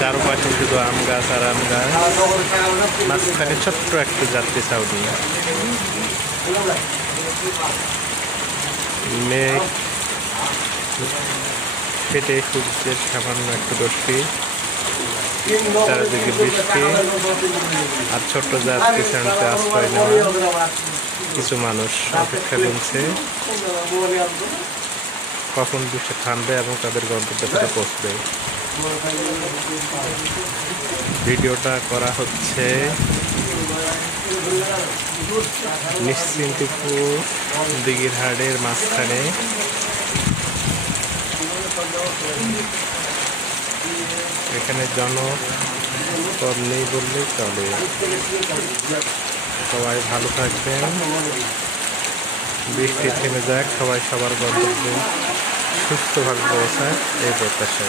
চারপাশে শুধু আম গাছ আর আম গাছ, মাঝখানে ছোট্ট একটা যাত্রী ছাউনি। মেঘ ফেটে সূর্যের সামান্য একটু রশ্মি, চারিদিকে বৃষ্টি আর ছোট্ট যাত্রী ছাউনিতে আশ্রয় নেওয়া কিছু মানুষ অপেক্ষা করছে কখন বৃষ্টি থামবে এবং তাদের গন্তব্যে পৌঁছবে। ভিডিওটা করা হচ্ছে নিশ্চিন্তিপুর দিঘিরহাটের মাঝখানে। এখানে জনপদ নেই বললেই চলে। সবাই ভালো থাকবেন, বৃষ্টি থেমে যাক, সবাই সবার গন্তব্যে সুস্থভাবে পৌঁছায় এই প্রত্যাশা।